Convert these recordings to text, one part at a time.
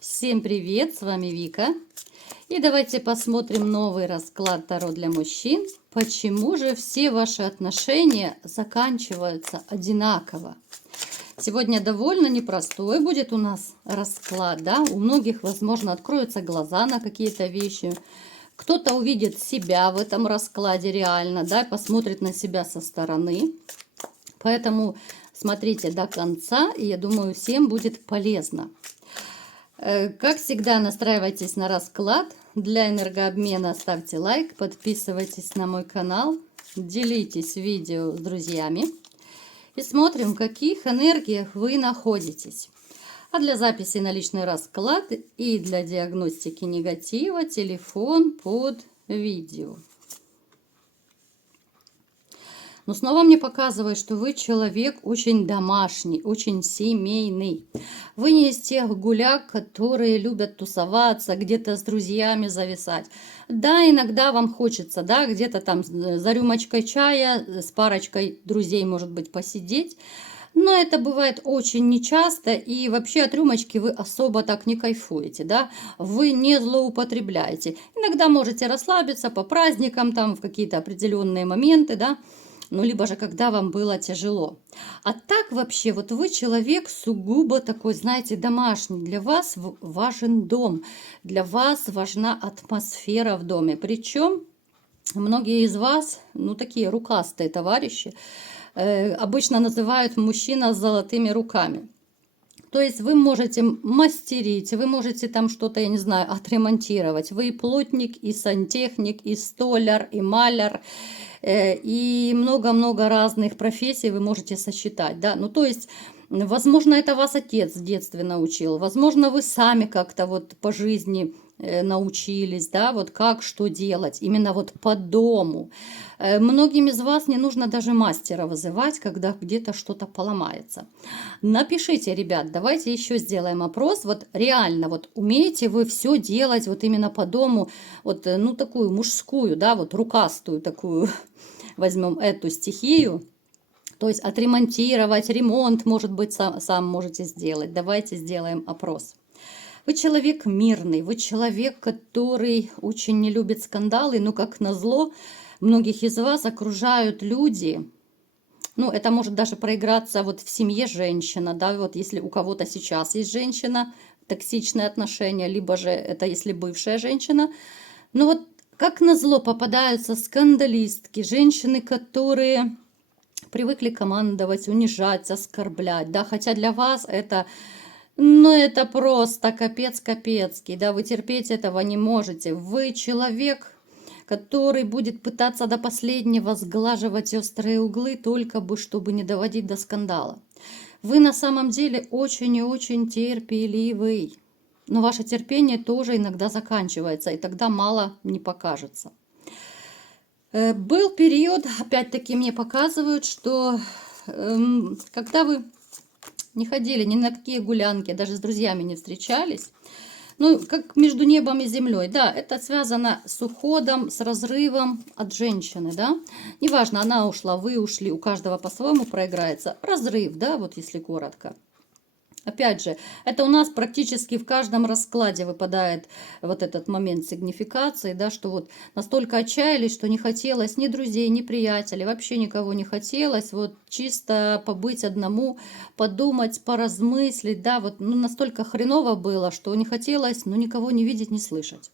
Всем привет, с вами Вика. И давайте посмотрим новый расклад Таро для мужчин. Почему же все ваши отношения заканчиваются одинаково? Сегодня довольно непростой будет у нас расклад, да? У многих, возможно, откроются глаза на какие-то вещи. Кто-то увидит себя в этом раскладе реально, да, посмотрит на себя со стороны. Поэтому смотрите до конца, и я думаю, всем будет полезно. Как всегда, настраивайтесь на расклад. Для энергообмена ставьте лайк, подписывайтесь на мой канал, делитесь видео с друзьями. И смотрим, в каких энергиях вы находитесь. А для записи на личный расклад и для диагностики негатива телефон под видео. Но снова мне показывает, что вы человек очень домашний, очень семейный. Вы не из тех гуляк, которые любят тусоваться, где-то с друзьями зависать. Да, иногда вам хочется, да, где-то там за рюмочкой чая, с парочкой друзей, может быть, посидеть. Но это бывает очень нечасто, и вообще от рюмочки вы особо так не кайфуете, да, вы не злоупотребляете. Иногда можете расслабиться по праздникам, там, в какие-то определенные моменты, да, ну, либо же, когда вам было тяжело. А так вообще, вот вы человек сугубо такой, знаете, домашний. Для вас важен дом, для вас важна атмосфера в доме. Причем многие из вас, ну, такие рукастые товарищи, обычно называют мужчина с золотыми руками. То есть вы можете мастерить, вы можете там что-то, я не знаю, отремонтировать. Вы и плотник, и сантехник, и столяр, и маляр, и много-много разных профессий вы можете сочетать, да. Ну, то есть, возможно, это вас отец в детстве научил, возможно, вы сами как-то вот по жизни научились, да, вот как, что делать, именно вот по дому. Многим из вас не нужно даже мастера вызывать, когда где-то что-то поломается. Напишите, ребят, давайте еще сделаем опрос. Вот реально, вот умеете вы все делать вот именно по дому, вот, ну, такую мужскую, да, вот рукастую такую, возьмем эту стихию. То есть отремонтировать, ремонт, может быть, сам можете сделать. Давайте сделаем опрос. Вы человек мирный, вы человек, который очень не любит скандалы, но, как назло, многих из вас окружают люди. Ну, это может даже проиграться вот в семье женщина, да, вот если у кого-то сейчас есть женщина, токсичные отношения, либо же это если бывшая женщина. Ну вот, как назло, попадаются скандалистки, женщины, которые привыкли командовать, унижать, оскорблять, да, хотя для вас это... Ну, это просто капец капецкий, да, вы терпеть этого не можете. Вы человек, который будет пытаться до последнего сглаживать острые углы, только бы, чтобы не доводить до скандала. Вы на самом деле очень и очень терпеливый, но ваше терпение тоже иногда заканчивается, и тогда мало не покажется. Был период, опять-таки мне показывают, что когда вы не ходили ни на какие гулянки, даже с друзьями не встречались. Ну, как между небом и землей, да, это связано с уходом, с разрывом от женщины, да. Неважно, она ушла, вы ушли, у каждого по-своему проиграется. Разрыв, да, вот если коротко. Опять же, это у нас практически в каждом раскладе выпадает вот этот момент сигнификации, да, что вот настолько отчаялись, что не хотелось ни друзей, ни приятелей, вообще никого не хотелось, вот чисто побыть одному, подумать, поразмыслить, да, вот ну, настолько хреново было, что не хотелось, ну, никого не видеть, не слышать.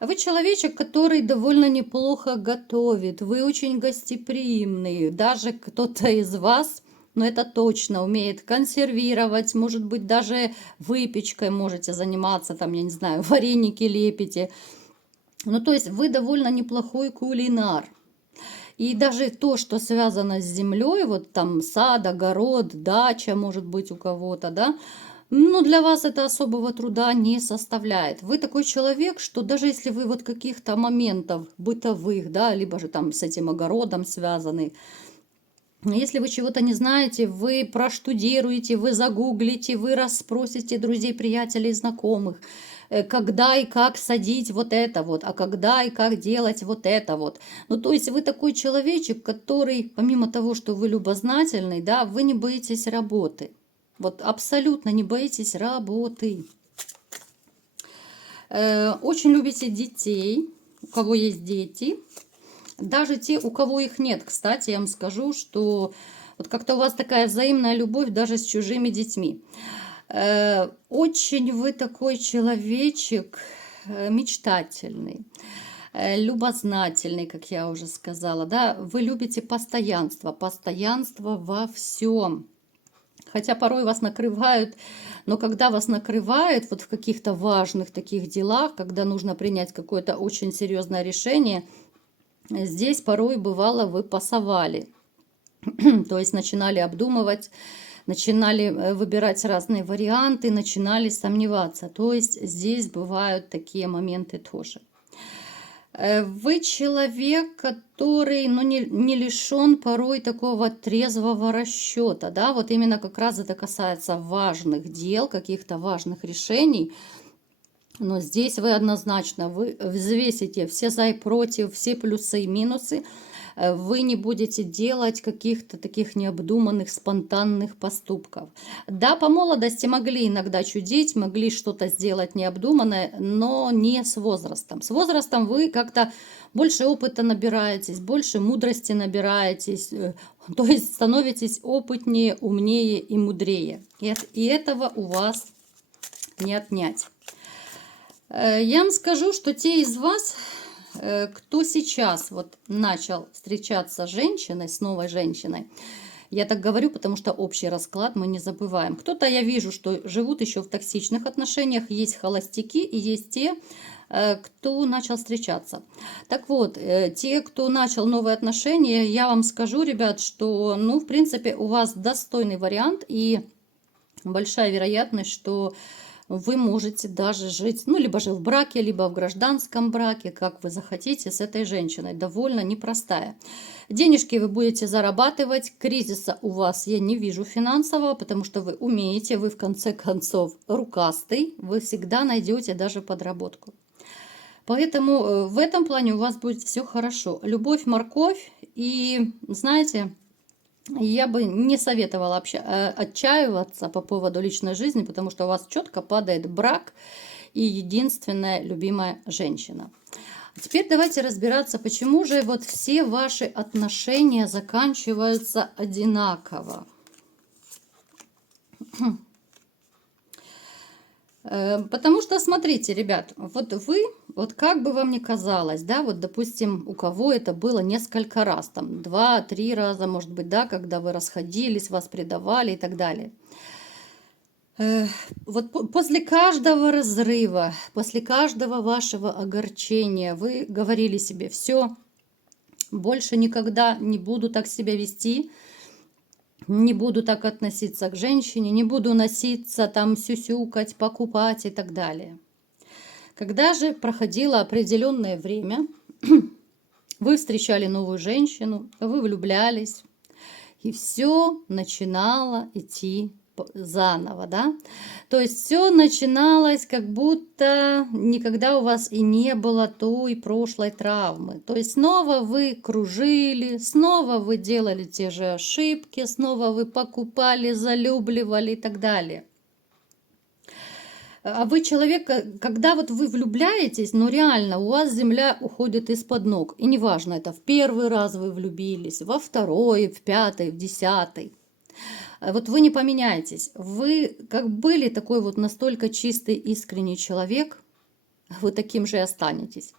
Вы человечек, который довольно неплохо готовит, вы очень гостеприимный, даже кто-то из вас... Но это точно умеет консервировать, может быть, даже выпечкой можете заниматься, там, я не знаю, вареники лепите. Ну, то есть вы довольно неплохой кулинар. И даже то, что связано с землей, вот там сад, огород, дача, может быть, у кого-то, да, ну, для вас это особого труда не составляет. Вы такой человек, что даже если вы вот каких-то моментов бытовых, да, либо же там с этим огородом связаны, если вы чего-то не знаете, вы проштудируете, вы загуглите, вы расспросите друзей, приятелей, знакомых, когда и как садить вот это вот, а когда и как делать вот это вот. Ну, то есть вы такой человечек, который, помимо того, что вы любознательный, да, вы не боитесь работы. Вот абсолютно не боитесь работы. Очень любите детей, у кого есть дети. Даже те, у кого их нет. Кстати, я вам скажу, что вот как-то у вас такая взаимная любовь даже с чужими детьми. Очень вы такой человечек мечтательный, любознательный, как я уже сказала, да, вы любите постоянство, постоянство во всем. Хотя порой вас накрывают, но когда вас накрывают вот в каких-то важных таких делах, когда нужно принять какое-то очень серьезное решение, здесь порой бывало вы пасовали, то есть начинали обдумывать, начинали выбирать разные варианты, начинали сомневаться. То есть здесь бывают такие моменты тоже. Вы человек, который, ну, не лишен порой такого трезвого расчета, да, вот именно как раз это касается важных дел, каких-то важных решений. Но здесь вы однозначно, вы взвесите все за и против, все плюсы и минусы. Вы не будете делать каких-то таких необдуманных, спонтанных поступков. Да, по молодости могли иногда чудить, могли что-то сделать необдуманное, но не с возрастом. С возрастом вы как-то больше опыта набираетесь, больше мудрости набираетесь, то есть становитесь опытнее, умнее и мудрее. И этого у вас не отнять. Я вам скажу, что те из вас, кто сейчас вот начал встречаться с женщиной, с новой женщиной, я так говорю, потому что общий расклад мы не забываем. Кто-то, я вижу, что живут еще в токсичных отношениях, есть холостяки и есть те, кто начал встречаться. Так вот, те, кто начал новые отношения, я вам скажу, ребят, что, ну, в принципе, у вас достойный вариант и большая вероятность, что вы можете даже жить, ну, либо же в браке, либо в гражданском браке, как вы захотите, с этой женщиной. Довольно непростая. Денежки вы будете зарабатывать, кризиса у вас я не вижу финансового, потому что вы умеете, вы в конце концов рукастый, вы всегда найдете даже подработку. Поэтому в этом плане у вас будет все хорошо. Любовь, морковь и, знаете, я бы не советовала отчаиваться по поводу личной жизни, потому что у вас четко падает брак и единственная любимая женщина. Теперь давайте разбираться, почему же вот все ваши отношения заканчиваются одинаково. Потому что, смотрите, ребят, вот вы, вот как бы вам ни казалось, да, вот, допустим, у кого это было несколько раз, там, 2-3 раза, может быть, да, когда вы расходились, вас предавали и так далее. Вот после каждого разрыва, после каждого вашего огорчения вы говорили себе: все, больше никогда не буду так себя вести, не буду так относиться к женщине, не буду носиться, там, сюсюкать, покупать и так далее. Когда же проходило определенное время, вы встречали новую женщину, вы влюблялись, и все начинало идти заново, да? То есть все начиналось, как будто никогда у вас и не было той прошлой травмы. То есть снова вы кружили, снова вы делали те же ошибки, снова вы покупали, залюбливали и так далее. А вы человек, когда вот вы влюбляетесь, ну реально, у вас земля уходит из-под ног. И неважно, это в первый раз вы влюбились, во второй, в пятый, в 10. Вот вы не поменяетесь. Вы как были такой вот настолько чистый, искренний человек, вы таким же и останетесь.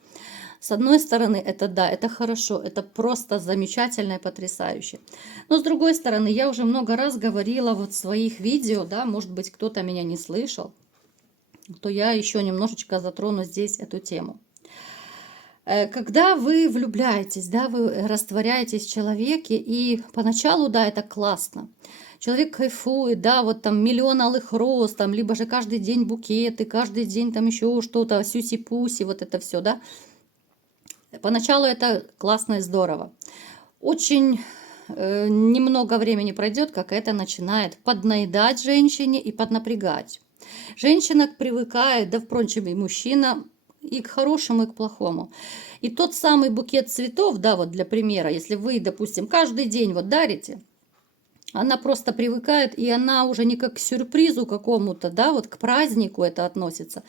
С одной стороны, это да, это хорошо, это просто замечательно и потрясающе. Но с другой стороны, я уже много раз говорила вот в своих видео, да, может быть, кто-то меня не слышал, то я еще немножечко затрону здесь эту тему. Когда вы влюбляетесь, да, вы растворяетесь в человеке, и поначалу, да, это классно. Человек кайфует, да, вот там миллион алых роз, там, либо же каждый день букеты, каждый день там еще что-то, сюси-пуси, вот это все, да. Поначалу это классно и здорово. Очень немного времени пройдет, как это начинает поднаедать женщине и поднапрягать. Женщина привыкает, да, впрочем, и мужчина, и к хорошему, и к плохому. И тот самый букет цветов, да, вот для примера, если вы, допустим, каждый день вот дарите, она просто привыкает, и она уже не как к сюрпризу какому-то, да, вот к празднику это относится.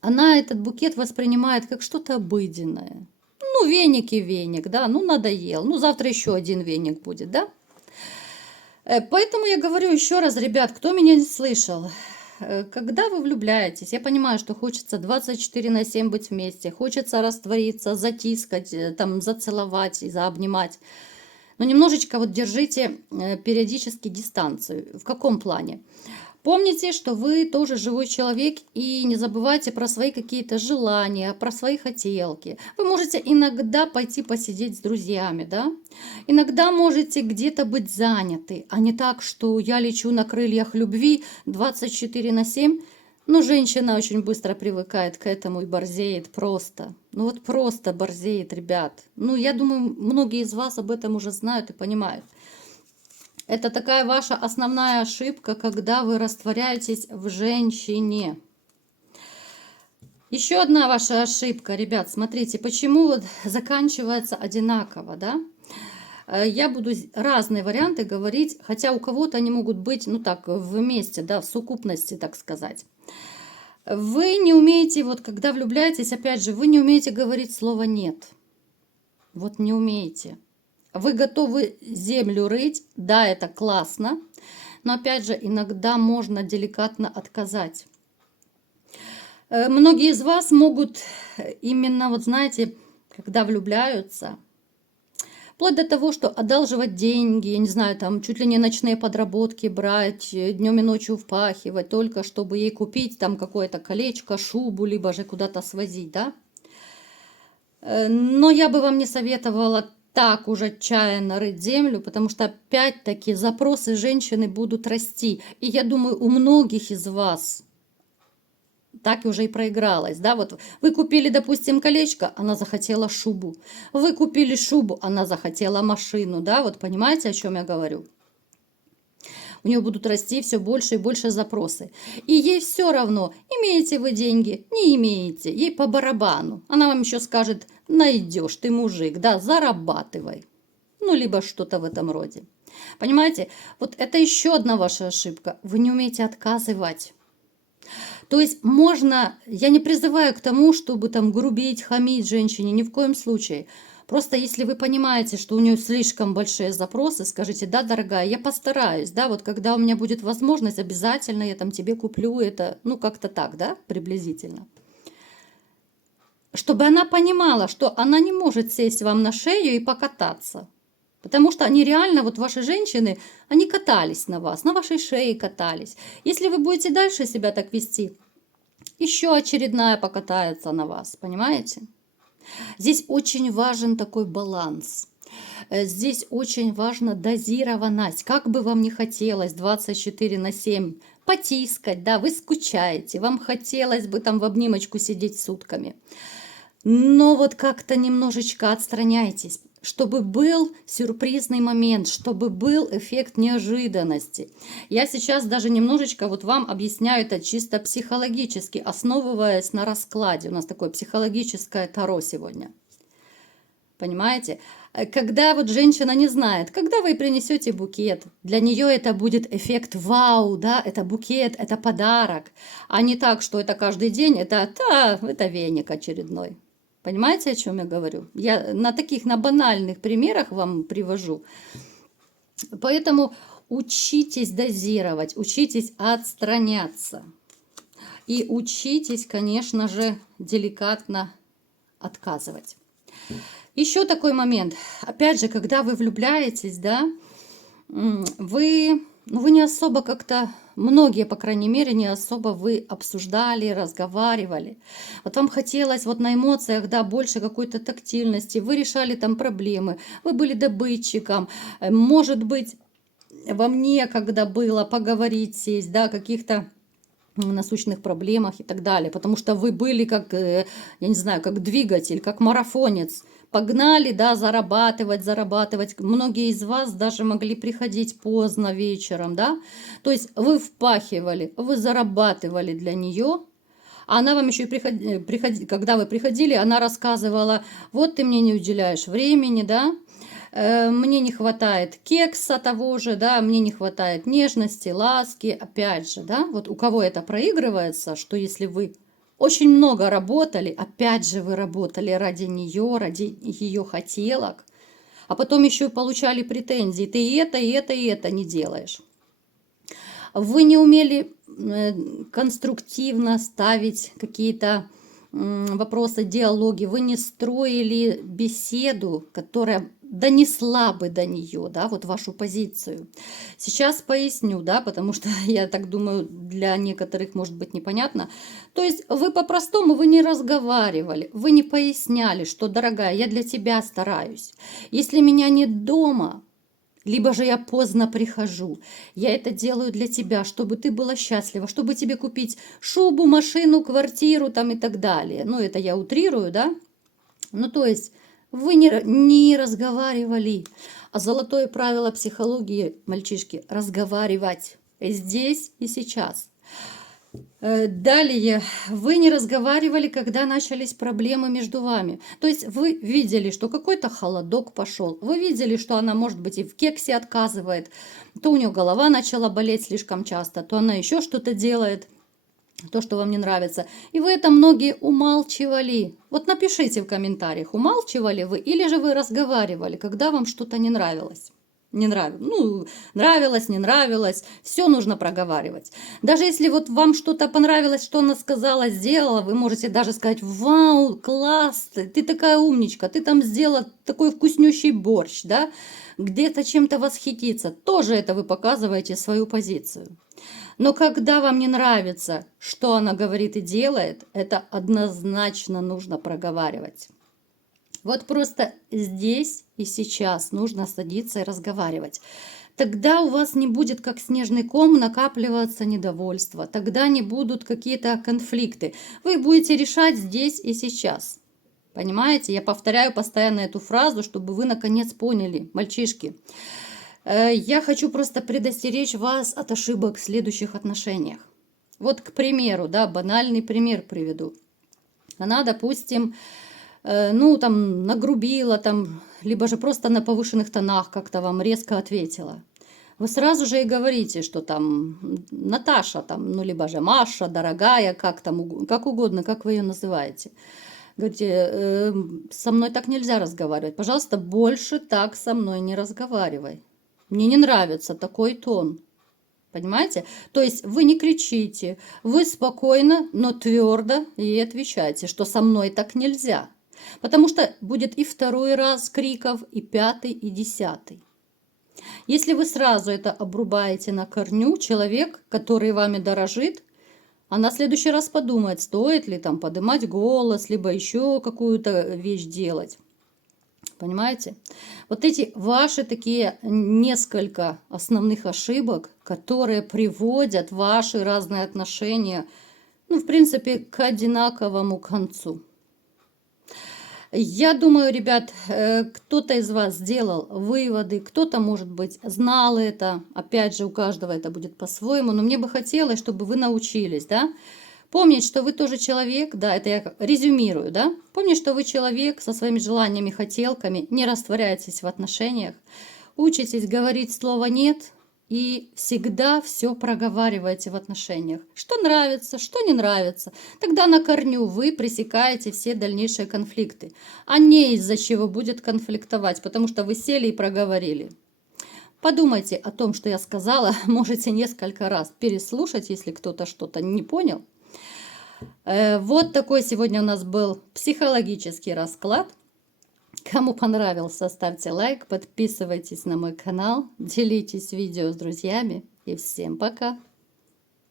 она этот букет воспринимает как что-то обыденное. Ну, веник и веник, да, ну, надоел. Ну, завтра еще один веник будет, да? Поэтому я говорю еще раз, ребят, кто меня не слышал, когда вы влюбляетесь, я понимаю, что хочется 24/7 быть вместе, хочется раствориться, затискать, там, зацеловать и заобнимать. Но немножечко вот держите периодически дистанцию. В каком плане? Помните, что вы тоже живой человек, и не забывайте про свои какие-то желания, про свои хотелки. Вы можете иногда пойти посидеть с друзьями, да? Иногда можете где-то быть заняты, а не так, что я лечу на крыльях любви 24/7. Но женщина очень быстро привыкает к этому и борзеет просто. Ну вот просто борзеет, ребят. Ну, я думаю, многие из вас об этом уже знают и понимают. Это такая ваша основная ошибка, когда вы растворяетесь в женщине. Еще одна ваша ошибка, ребят, смотрите, почему вот заканчивается одинаково, да? Я буду разные варианты говорить, хотя у кого-то они могут быть, ну так, вместе, да, в совокупности, так сказать. Вы не умеете, вот когда влюбляетесь, опять же, вы не умеете говорить слово «нет». Вот не умеете. Вы готовы землю рыть, да, это классно, но опять же, иногда можно деликатно отказать. Многие из вас могут именно, вот знаете, когда влюбляются, вплоть до того, что одалживать деньги, я не знаю, там чуть ли не ночные подработки брать, днем и ночью впахивать, только чтобы ей купить там какое-то колечко, шубу, либо же куда-то свозить, да? Но я бы вам не советовала так уже отчаянно рыть землю, потому что опять-таки запросы женщины будут расти. И я думаю, у многих из вас так уже и проигралось, да, вот вы купили, допустим, колечко, она захотела шубу, вы купили шубу, она захотела машину, да, вот понимаете, о чем я говорю? У нее будут расти все больше и больше запросы. И ей все равно, имеете вы деньги, не имеете, ей по барабану. Она вам еще скажет, найдешь, ты мужик, да, зарабатывай. Ну, либо что-то в этом роде. Понимаете, вот это еще одна ваша ошибка. Вы не умеете отказывать. То есть можно, я не призываю к тому, чтобы там грубить, хамить женщине, ни в коем случае. Просто если вы понимаете, что у нее слишком большие запросы, скажите, да, дорогая, я постараюсь, да, вот когда у меня будет возможность, обязательно я там тебе куплю это, ну как-то так, да, приблизительно. Чтобы она понимала, что она не может сесть вам на шею и покататься. Потому что они реально, вот ваши женщины, они катались на вас, на вашей шее катались. Если вы будете дальше себя так вести, еще очередная покатается на вас, понимаете? Здесь очень важен такой баланс. Здесь очень важна дозированность. Как бы вам ни хотелось 24/7 потискать, да, вы скучаете, вам хотелось бы там в обнимочку сидеть сутками. Но вот как-то немножечко отстраняйтесь, чтобы был сюрпризный момент, чтобы был эффект неожиданности. Я сейчас даже немножечко вот вам объясняю это чисто психологически, основываясь на раскладе. У нас такое психологическое таро сегодня. Понимаете? Когда вот женщина не знает, когда вы принесете букет, для нее это будет эффект вау, да, это букет, это подарок, а не так, что это каждый день, это веник очередной. Понимаете, о чем я говорю? Я на таких, на банальных примерах вам привожу. Поэтому учитесь дозировать, учитесь отстраняться. И учитесь, конечно же, деликатно отказывать. Еще такой момент. Опять же, когда вы влюбляетесь, да, вы не особо как-то, многие, по крайней мере, не особо вы обсуждали, разговаривали. Вот вам хотелось вот на эмоциях, да, больше какой-то тактильности, вы решали там проблемы, вы были добытчиком, может быть, вам некогда было поговорить, сесть, да, о каких-то насущных проблемах и так далее, потому что вы были как, я не знаю, как двигатель, как марафонец. Погнали, да, зарабатывать. Многие из вас даже могли приходить поздно вечером, да. То есть вы впахивали, вы зарабатывали для нее. А она вам еще и когда вы приходили, она рассказывала, вот ты мне не уделяешь времени, да. Мне не хватает кекса того же, да, мне не хватает нежности, ласки, опять же, да. Вот у кого это проигрывается, что если вы очень много работали, опять же вы работали ради нее, ради ее хотелок, а потом еще и получали претензии, ты и это, и это, и это не делаешь. Вы не умели конструктивно ставить какие-то вопросы, диалоги, вы не строили беседу, которая донесла бы до нее, да, вот вашу позицию. Сейчас поясню, да, потому что я так думаю, для некоторых может быть непонятно. То есть вы по-простому, вы не разговаривали, вы не поясняли, что, дорогая, я для тебя стараюсь. Если меня нет дома, либо же я поздно прихожу. Я это делаю для тебя, чтобы ты была счастлива, чтобы тебе купить шубу, машину, квартиру там и так далее. Ну, это я утрирую, да? Ну, то есть вы не разговаривали. А золотое правило психологии, мальчишки, разговаривать здесь и сейчас. Далее, вы не разговаривали, когда начались проблемы между вами. То есть вы видели, что какой-то холодок пошел. Вы видели, что она, может быть, и в кексе отказывает. То у нее голова начала болеть слишком часто, то она еще что-то делает, то, что вам не нравится. И вы это многие умалчивали. Вот напишите в комментариях, умалчивали вы или же вы разговаривали, когда вам что-то не нравилось. Нравилось, не нравилось, все нужно проговаривать. Даже если вот вам что-то понравилось, что она сказала, сделала, вы можете даже сказать: вау, класс, ты такая умничка, ты там сделала такой вкуснющий борщ, да, где-то чем-то восхититься. Тоже это вы показываете свою позицию. Но когда вам не нравится, что она говорит и делает, это однозначно нужно проговаривать. Вот просто здесь и сейчас нужно садиться и разговаривать. Тогда у вас не будет, как снежный ком, накапливаться недовольство. Тогда не будут какие-то конфликты. Вы будете решать здесь и сейчас. Понимаете? Я повторяю постоянно эту фразу, чтобы вы наконец поняли, мальчишки. Я хочу просто предостеречь вас от ошибок в следующих отношениях. Вот, к примеру, да, банальный пример приведу. Она, допустим, там нагрубила, там, либо же просто на повышенных тонах как-то вам резко ответила. Вы сразу же и говорите, что там Наташа, там, либо же Маша, дорогая, как угодно, как вы ее называете. Говорите, со мной так нельзя разговаривать. Пожалуйста, больше так со мной не разговаривай. Мне не нравится такой тон. Понимаете? То есть вы не кричите, вы спокойно, но твердо ей отвечаете, что со мной так нельзя. Потому что будет и второй раз криков, и 5-й, и 10-й. Если вы сразу это обрубаете на корню, человек, который вами дорожит, а на следующий раз подумает, стоит ли там поднимать голос, либо еще какую-то вещь делать. Понимаете? Вот эти ваши такие несколько основных ошибок, которые приводят ваши разные отношения, в принципе, к одинаковому концу. Я думаю, ребят, кто-то из вас сделал выводы, кто-то, может быть, знал это. Опять же, у каждого это будет по-своему. Но мне бы хотелось, чтобы вы научились, да, помнить, что вы тоже человек, да, это я резюмирую, да. Помнить, что вы человек со своими желаниями, хотелками, не растворяйтесь в отношениях, учитесь говорить слово «нет», и всегда все проговаривайте в отношениях. Что нравится, что не нравится. Тогда на корню вы пресекаете все дальнейшие конфликты. А не из-за чего будет конфликтовать, потому что вы сели и проговорили. Подумайте о том, что я сказала. Можете несколько раз переслушать, если кто-то что-то не понял. Вот такой сегодня у нас был психологический расклад. Кому понравился, ставьте лайк, подписывайтесь на мой канал, делитесь видео с друзьями и всем пока!